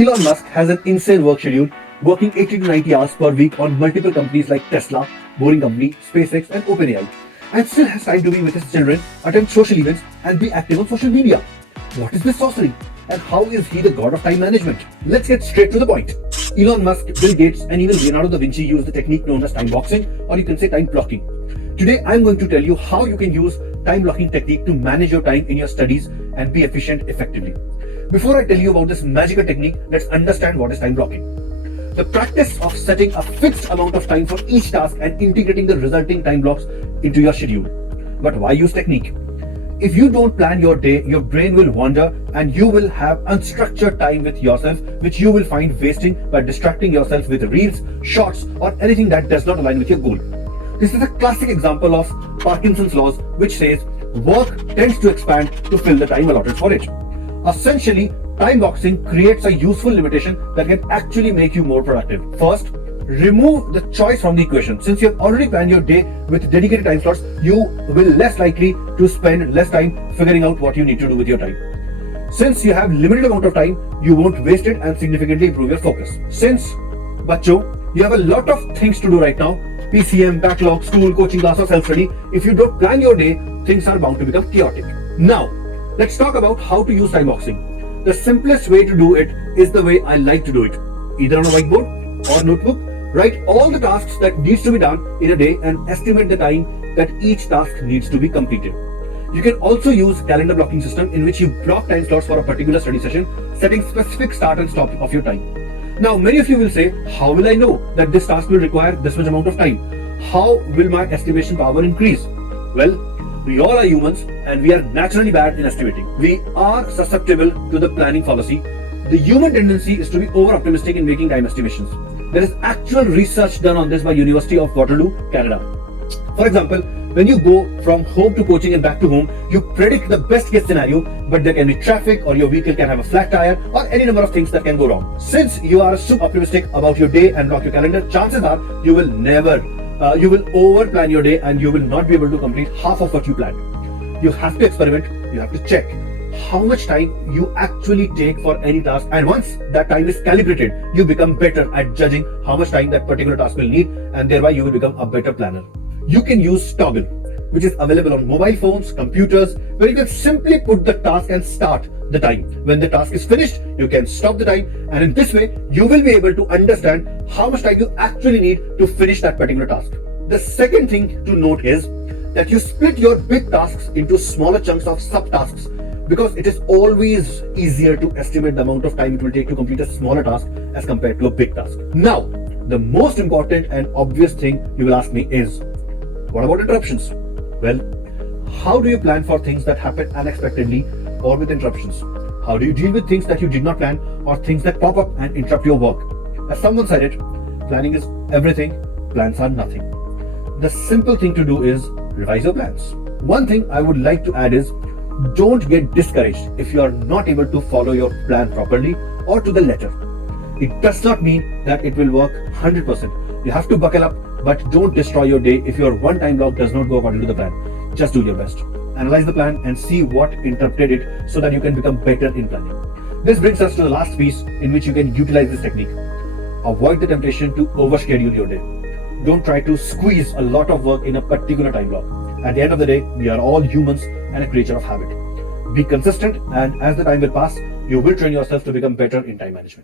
Elon Musk has an insane work schedule, working 80 to 90 hours per week on multiple companies like Tesla, Boring Company, SpaceX, and OpenAI, and still has time to be with his children, attend social events, and be active on social media. What is this sorcery? And how is he the god of time management? Let's get straight to the point. Elon Musk, Bill Gates, and even Leonardo da Vinci use the technique known as timeboxing, or you can say time blocking. Today, I'm going to tell you how you can use time blocking technique to manage your time in your studies and be efficient effectively. Before I tell you about this magical technique, let's understand what is time blocking. The practice of setting a fixed amount of time for each task and integrating the resulting time blocks into your schedule. But why use technique? If you don't plan your day, your brain will wander and you will have unstructured time with yourself, which you will find wasting by distracting yourself with reels, shorts, or anything that does not align with your goal. This is a classic example of Parkinson's laws, which says work tends to expand to fill the time allotted for it. Essentially, time boxing creates a useful limitation that can actually make you more productive. First, remove the choice from the equation. Since you have already planned your day with dedicated time slots, you will less likely to spend less time figuring out what you need to do with your time. Since you have limited amount of time, you won't waste it and significantly improve your focus. Since, bachcho, you have a lot of things to do right now, PCM, backlog, school, coaching class, or self-study, if you don't plan your day, things are bound to become chaotic. Now, let's talk about how to use time boxing. The simplest way to do it is the way I like to do it. Either on a whiteboard or notebook, write all the tasks that needs to be done in a day and estimate the time that each task needs to be completed. You can also use calendar blocking system in which you block time slots for a particular study session, setting specific start and stop of your time. Now, many of you will say, how will I know that this task will require this much amount of time? How will my estimation power increase? Well, we all are humans and we are naturally bad in estimating. We are susceptible to the planning fallacy. The human tendency is to be over-optimistic in making time estimations. There is actual research done on this by University of Waterloo, Canada. For example, when you go from home to coaching and back to home, you predict the best case scenario, but there can be traffic or your vehicle can have a flat tire or any number of things that can go wrong. Since you are super optimistic about your day and block your calendar, chances are you will over plan your day and you will not be able to complete half of what you planned. You have to experiment, you have to check how much time you actually take for any task, and once that time is calibrated, you become better at judging how much time that particular task will need, and thereby you will become a better planner. You can use Toggle, which is available on mobile phones, computers, where you can simply put the task and start the time. When the task is finished, you can stop the time, and in this way, you will be able to understand how much time you actually need to finish that particular task. The second thing to note is that you split your big tasks into smaller chunks of subtasks, because it is always easier to estimate the amount of time it will take to complete a smaller task as compared to a big task. Now, the most important and obvious thing you will ask me is, what about interruptions? Well, how do you plan for things that happen unexpectedly or with interruptions? How do you deal with things that you did not plan or things that pop up and interrupt your work? As someone said it, planning is everything, plans are nothing. The simple thing to do is revise your plans. One thing I would like to add is, don't get discouraged if you are not able to follow your plan properly or to the letter. It does not mean that it will work 100%. You have to buckle up, but don't destroy your day if your one time block does not go according to the plan. Just do your best. Analyze the plan and see what interrupted it so that you can become better in planning. This brings us to the last piece in which you can utilize this technique. Avoid the temptation to overschedule your day. Don't try to squeeze a lot of work in a particular time block. At the end of the day, we are all humans and a creature of habit. Be consistent, and as the time will pass, you will train yourself to become better in time management.